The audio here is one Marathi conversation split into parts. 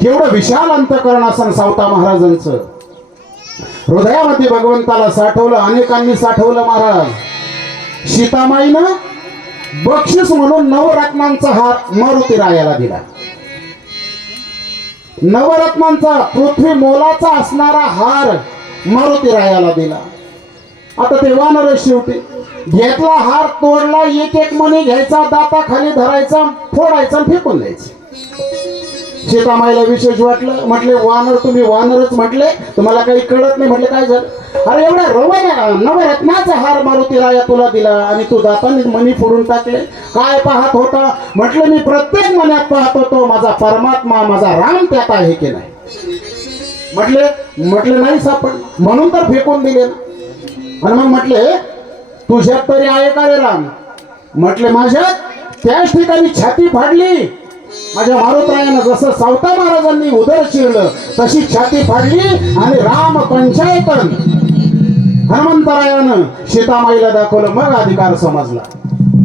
केवढं विशाल अंतकरण असं सावता महाराजांचं. हृदयामध्ये भगवंताला साठवलं अनेकांनी साठवलं महाराज. सीतामाईनं बक्षीस म्हणून नवरत्नांचा हार मारुती रायाला दिला. नवरत्नांचा पृथ्वी मोलाचा असणारा हार मारुती रायाला दिला. आता ते वानर शेवटी घेतला हार तोडला एक एक मणी घ्यायचा दाता खाली धरायचा फोडायचा फेकून द्यायचा. सीतामाईला विशेष वाटलं म्हटले वानर तुम्ही वानरच म्हटले तुम्हाला काही कळत नाही. म्हटले काय झालं? अरे एवढा रवण नवरत्नाचा हार मारुती राया तुला दिला आणि तू दातांनी मनी फोडून टाकले. काय पाहत होता? म्हटलं मी प्रत्येक मनात पाहत होतो माझा परमात्मा माझा राम त्यात आहे की नाही. म्हटले म्हटले नाही सापड. म्हणून तर फेकून दिले ना. आणि मग म्हटले तुझ्यात तरी आहे का रे राम? म्हटले माझ्यात त्याच ठिकाणी छाती फाडली माझ्या मारुतरायानं जसं सावता महाराजांनी उदर शिरलं तशी छाती फाडली आणि राम पंचायतन. हनुमंतरायानं सीतामाईला दाखवलं मग अधिकार समजला.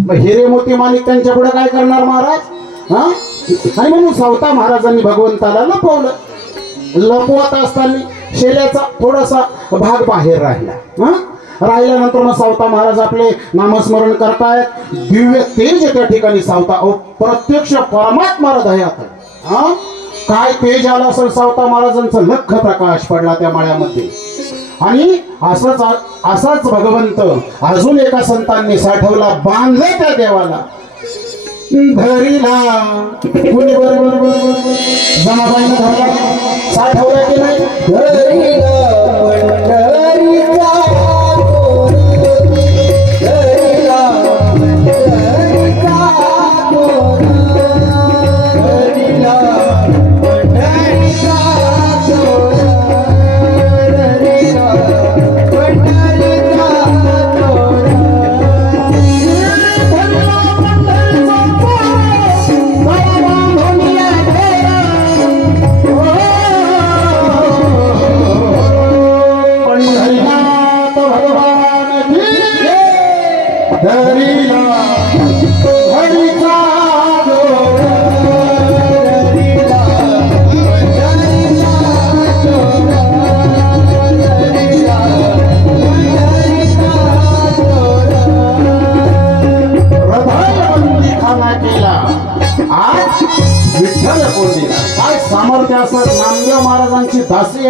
मग हिरे मोती मालिक त्यांच्या पुढे काय करणार महाराज? हा? आणि म्हणून सावता महाराजांनी भगवंताला लपवलं. लपवत असताना शेल्याचा थोडासा भाग बाहेर राहिला. हा? राहिल्यानंतर मग सावता महाराज आपले नामस्मरण करतायत. दिव्य तेज त्या ठिकाणी सावता अहो, प्रत्यक्ष परमात्मा हृदयात आहे. हा? काय तेज आला असेल सावता महाराजांचं? लख प्रकाश पडला त्या माळ्यामध्ये. आणि असंच असाच भगवंत अजून एका संतांनी साठवला बांधले त्या देवाला. धरीला कुणी बरोबर बरोबर जमाबाईनं धरला साठवला की नाही? धरीला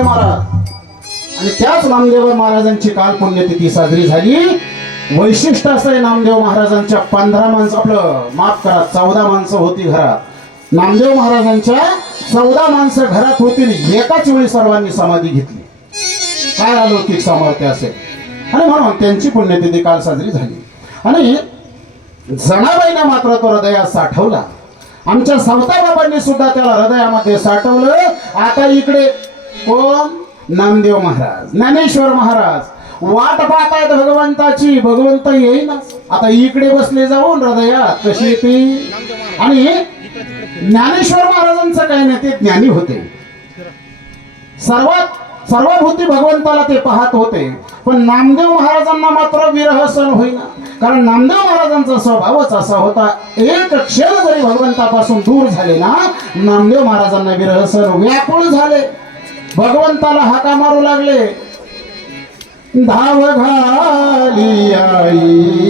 महाराज. आणि त्याच नामदेव महाराजांची काल पुण्यतिथी साजरी झाली. वैशिष्ट्य असं आहे नामदेव महाराजांच्या पंधरा माणसं आपलं माफ करा चौदा माणसं होती घरात. नामदेव महाराजांच्या चौदा माणसं घरात होतील एकाच वेळी सर्वांनी समाधी घेतली. काय अलौकिक सामर्थ्य असेल? आणि म्हणून त्यांची पुण्यतिथी काल साजरी झाली. आणि जनाबाईनं मात्र तो हृदयात साठवला. आमच्या सावता बाबांनी सुद्धा त्याला हृदयामध्ये साठवलं. आता इकडे कोण नामदेव महाराज ज्ञानेश्वर महाराज वाट पाहतायत भगवंताची भगवंत येईनच आता इकडे बसले जाऊन हृदयात कशी येते? आणि ज्ञानेश्वर महाराजांचं काही नाही ते ज्ञानी होते. सर्वात सर्वभूती भगवंताला ते पाहत होते. पण नामदेव महाराजांना मात्र विरह सण होईना. कारण नामदेव महाराजांचा स्वभावच असा होता एक क्षण जरी भगवंतापासून दूर झाले ना नामदेव महाराजांना विरह सण व्याकुळ झाले. भगवंताला हाका मारू लागले. धाव घाली आई.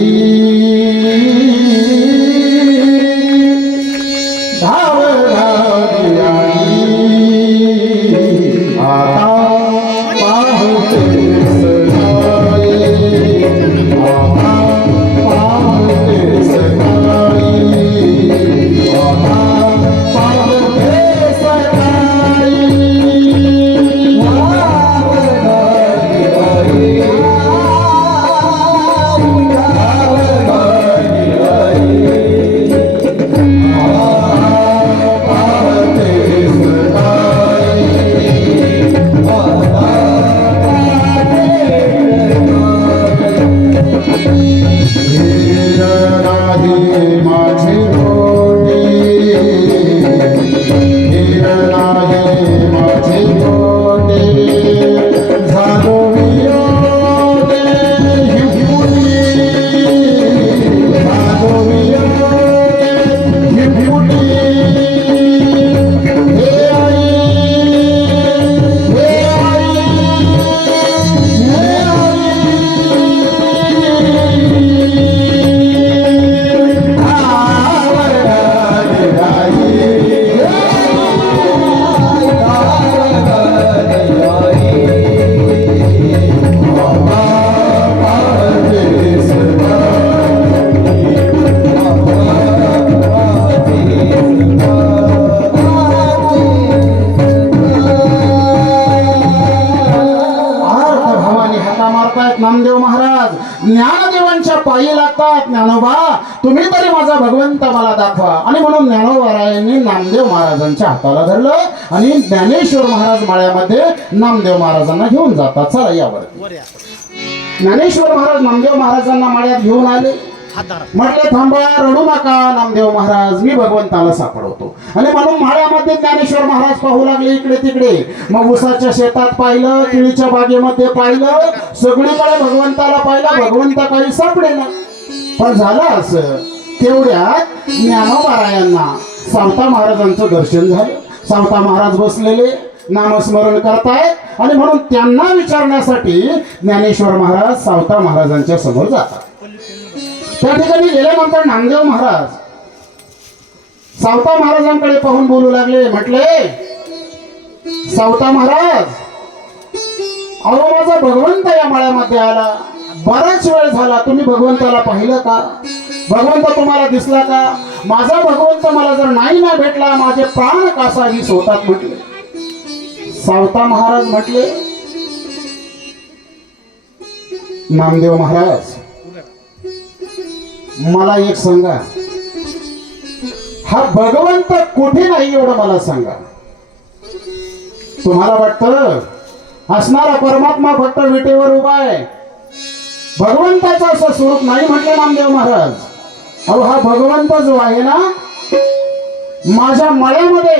Amém. ज्ञानदेवांच्या पायी लागतात. ज्ञानोबा तुम्ही तरी माझा भगवंत मला दाखवा. आणि म्हणून ज्ञानोबारायांनी नामदेव महाराजांच्या हाताला धरलं आणि ज्ञानेश्वर महाराज माळ्यामध्ये नामदेव महाराजांना घेऊन जातात. चला यावर ज्ञानेश्वर महाराज नामदेव महाराजांना माळ्यात घेऊन आले. म्हटले थांबा रडू नका. नामदेव महाराज मी भगवंताला सापडवतो. आणि म्हणून माळ्यामध्ये ज्ञानेश्वर महाराज पाहू लागले इकडे तिकडे. मग उसाच्या शेतात पाहिलं केळीच्या बागेमध्ये पाहिलं सगळीकडे भगवंताला पाहिलं भगवंत काही सापडे ना. पण झालं असं. तेवढ्यात ज्ञानोबारायांना सावता महाराजांचं दर्शन झालं. सावता महाराज बसलेले नामस्मरण करतायत आणि म्हणून त्यांना विचारण्यासाठी ज्ञानेश्वर महाराज सावता महाराजांच्या समोर जातात. त्या ठिकाणी गेल्यानंतर नामदेव महाराज सावता महाराजांकडे पाहून बोलू लागले. म्हटले सावता महाराज अहो माझा भगवंत या मळ्यामध्ये आला. बराच वेळ झाला तुम्ही भगवंताला पाहिलं का? भगवंत तुम्हाला दिसला का? माझा भगवंत मला जर नाही ना भेटला माझे प्राण ही होतात म्हटले. सावता महाराज म्हटले नामदेव महाराज मला एक सांगा. हा भगवंत कुठे नाही एवढं मला सांगा. तुम्हाला वाटतं? असणारा परमात्मा फक्त विटेवर उभा आहे. भगवंताचं असं स्वरूप नाही म्हटलं नामदेव महाराज. अहो हा भगवंत जो आहे ना माझ्या मळ्यामध्ये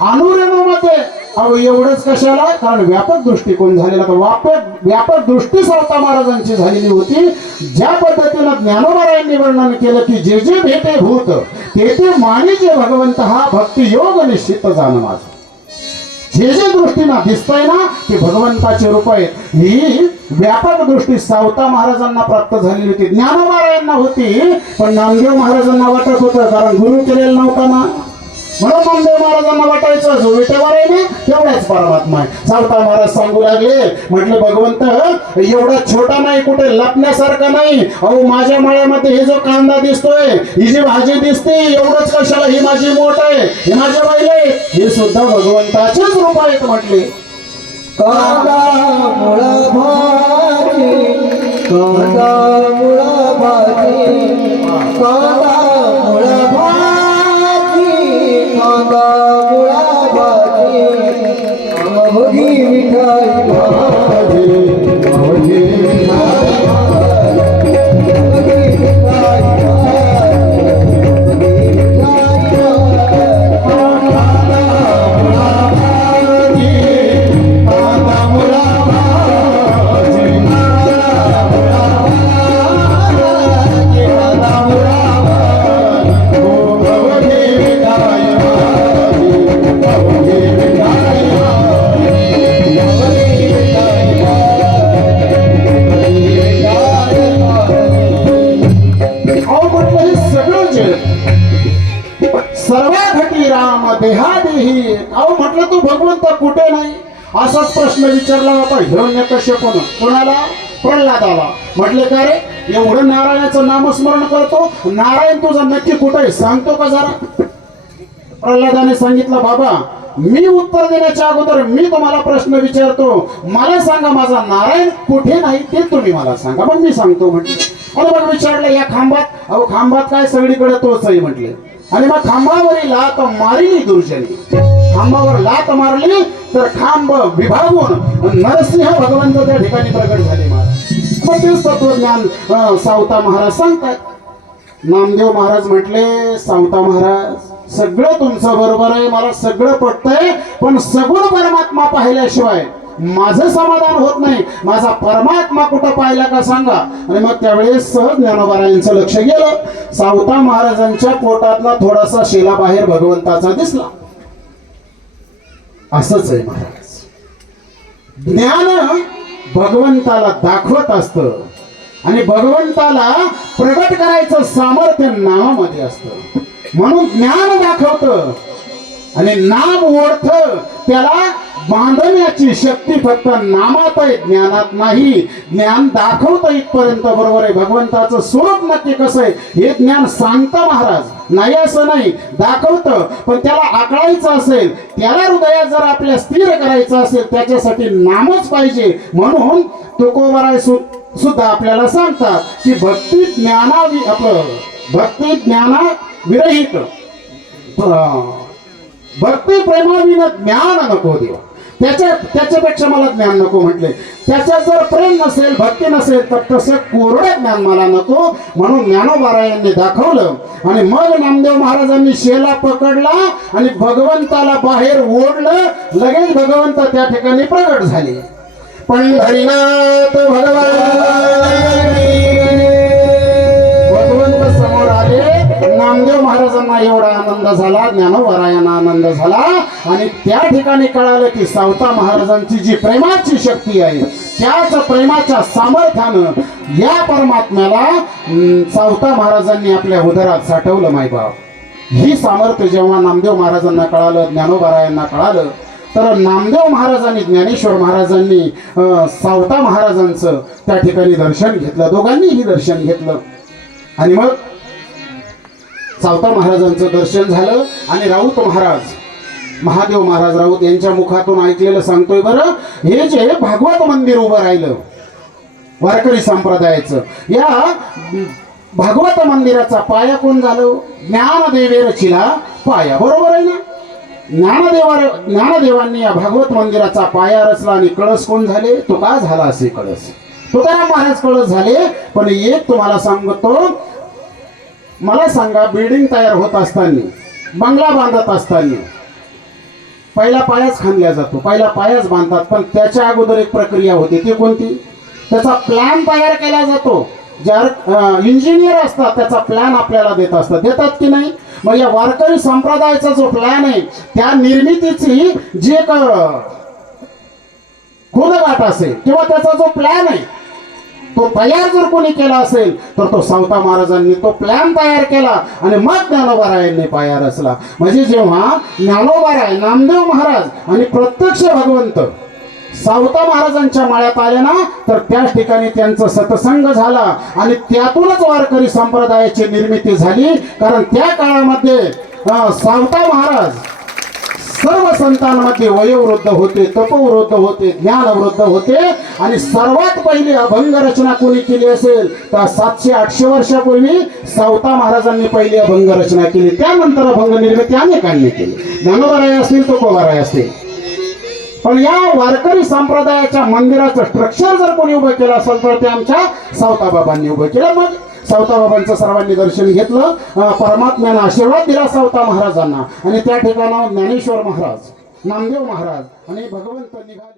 अनुरेणूमध्ये अहो एवढंच कशाला? कारण व्यापक दृष्टिकोन झालेला तर व्यापक व्यापक दृष्टी सावता महाराजांची झालेली होती. ज्या पद्धतीनं ज्ञानोबारायांनी वर्णन केलं की जे जे भेटे भूत ते ते माने जे भगवंत हा भक्ती योग निश्चित जाणं माझं. जे जे दृष्टीनं दिसतंय ना ते भगवंताचे रूप आहेत. ही व्यापक दृष्टी सावता महाराजांना प्राप्त झालेली होती. ज्ञानोबारायांना होती पण नामदेव महाराजांना वाटत होतं कारण गुरु केलेला नव्हता ना. म्हणून नामदेव महाराजांना वाटायचं जो विटेवर आहे ना तेवढाच परमात्मा आहे चालता महाराज सांगू लागले म्हटले भगवंत एवढा छोटा नाही कुठे लपण्यासारखा नाही. अहो माझ्या माळ्यामध्ये हे जो कांदा दिसतोय ही जी भाजी दिसते एवढंच कशाला ही माझी मोठ आहे हे माझे बैल आहे. हे सुद्धा भगवंताचेच रूप आहेत म्हटले कांदा मुळा भाजी कांदा मुळा देहादेही अहो म्हटलं तू भगवंत कुठे नाही? असाच प्रश्न विचारला होता हिरण्य कश्यपून. कोणाला? प्रल्हादाला. म्हटले का रे? एवढं नारायणाचं नामस्मरण करतो. नारायण तुझं नक्की कुठे आहे? सांगतो का जरा? प्रल्हादाने सांगितलं बाबा मी उत्तर देण्याच्या अगोदर मी तुम्हाला प्रश्न विचारतो. मला सांगा माझा नारायण कुठे नाही ते तुम्ही मला सांगा. मग मी सांगतो म्हटले. अरे मग विचारलं या खांबात? अहो खांबात काय? सगळीकडे तोच आहे म्हटले. आणि मग खांबावरील लात मारली दुर्जनी. खांबावर लात मारली तर खांब विभागून नरसिंह भगवंत त्या ठिकाणी प्रकट झाले महाराज. मग तेच तत्वज्ञान सावता महाराज सांगतात. नामदेव महाराज म्हटले सावता महाराज सगळं तुमचं बरोबर आहे मला सगळं पटतंय पण सगुण परमात्मा पाहिल्याशिवाय माझं समाधान होत नाही. माझा परमात्मा कुठं पाहिला का सांगा. आणि मग त्यावेळेस सहज ज्ञानोबारायांचं लक्ष गेलं. सावता महाराजांच्या पोटातला थोडासा शिला बाहेर भगवंताचा दिसला. असंच आहे महाराज. ज्ञान भगवंताला दाखवत असतं. आणि भगवंताला प्रगट करायचं सामर्थ्य नामामध्ये असतं. म्हणून ज्ञान दाखवत. आणि नाम ओळख त्याला बांधण्याची शक्ती फक्त नामात आहे ज्ञानात नाही. ज्ञान दाखवतं इथपर्यंत बरोबर आहे. भगवंताचं स्वरूप नक्की कसं आहे? हे ज्ञान सांगतं महाराज. नाही असं नाही. दाखवतं. पण त्याला आकळायचं असेल त्याला हृदयात जर आपल्या स्थिर करायचं असेल त्याच्यासाठी नामच पाहिजे. म्हणून तुकोबराय सु सुद्धा आपल्याला सांगतात की भक्ती ज्ञाना आपलं भक्ती ज्ञाना विरहित भक्ती प्रेमाविन ज्ञान नको देवा. त्याच्या त्याच्यापेक्षा मला ज्ञान नको म्हटले. त्याच्यात जर प्रेम नसेल भक्ती नसेल तर तसं कोरडं ज्ञान मला नको. म्हणून ज्ञानोबारायांनी दाखवलं. आणि मग नामदेव महाराजांनी शेला पकडला आणि भगवंताला बाहेर ओढलं. लगेच भगवंत त्या ठिकाणी प्रगट झाले. पंढरीनाथ भगवान नामदेव महाराजांना एवढा आनंद झाला ज्ञानोबरायांना आनंद झाला. आणि त्या ठिकाणी कळालं की सावता महाराजांची जी प्रेमाची शक्ती आहे त्याच प्रेमाच्या सामर्थ्यानं या परमात्म्याला सावता महाराजांनी आपल्या उदरात साठवलं मायबाप ही सामर्थ्य जेव्हा नामदेव महाराजांना कळालं ज्ञानोबारायांना कळालं तर नामदेव महाराजांनी ज्ञानेश्वर महाराजांनी सावता महाराजांचं त्या ठिकाणी दर्शन घेतलं दोघांनीही दर्शन घेतलं. आणि मग सावता महाराजांचं दर्शन झालं आणि राऊत महाराज महादेव महाराज राऊत यांच्या मुखातून ऐकलेलं सांगतोय बरं हे जे भागवत मंदिर उभं राहिलं वारकरी संप्रदायाचं या भागवत मंदिराचा पाया कोण झालं ज्ञानदेवे रचिला पाया बरोबर आहे ना? ज्ञानदेवा ज्ञानदेवांनी या भागवत मंदिराचा पाया रचला आणि कळस कोण झाले? तो का झाला असे कळस. तुकाराम महाराज कळस झाले पण एक तुम्हाला सांगतो मला सांगा बिल्डिंग तयार होत असताना बंगला बांधत असताना पहिला पायाच खांदला जातो पहिला पायाच बांधतात पण त्याच्या अगोदर एक प्रक्रिया होती ती कोणती? त्याचा प्लॅन तयार केला जातो. ज्या इंजिनियर असतात त्याचा प्लॅन आपल्याला देत असतात. देतात की नाही? मग या वारकरी संप्रदायाचा जो प्लॅन आहे त्या निर्मितीची जे खोदगाठ असेल किंवा त्याचा जो प्लॅन आहे तो तयार जर कोणी केला असेल तर तो सावता महाराजांनी तो प्लॅन तयार केला आणि मग ज्ञानोबारायांनी पाया रचला. म्हणजे जेव्हा ज्ञानोबाराय नामदेव महाराज आणि प्रत्यक्ष भगवंत सावता महाराजांच्या माळ्यात आले ना तर त्याच ठिकाणी त्यांचा सतसंग झाला आणि त्यातूनच वारकरी संप्रदायाची निर्मिती झाली. कारण त्या काळामध्ये सावता महाराज सर्व संतांमध्ये वयोवृद्ध होते तपवृद्ध होते ज्ञानवृद्ध होते आणि सर्वात पहिली अभंग रचना कोणी केली असेल तर सातशे आठशे वर्षापूर्वी सावता महाराजांनी पहिली अभंग रचना केली. त्यानंतर अभंग निर्मिती अनेकांनी केली ज्ञानोबराय असतील तुकोबाराय असतील. पण या वारकरी संप्रदायाच्या मंदिराचं स्ट्रक्चर जर कोणी उभं केलं असेल तर ते आमच्या सावताबाबांनी उभं केलं. मग सावता बाबांचं सर्वांनी दर्शन घेतलं. परमात्म्यानं आशीर्वाद दिला सावता महाराजांना. आणि त्या ठिकाणावर ज्ञानेश्वर महाराज नामदेव महाराज आणि भगवंत निघाले.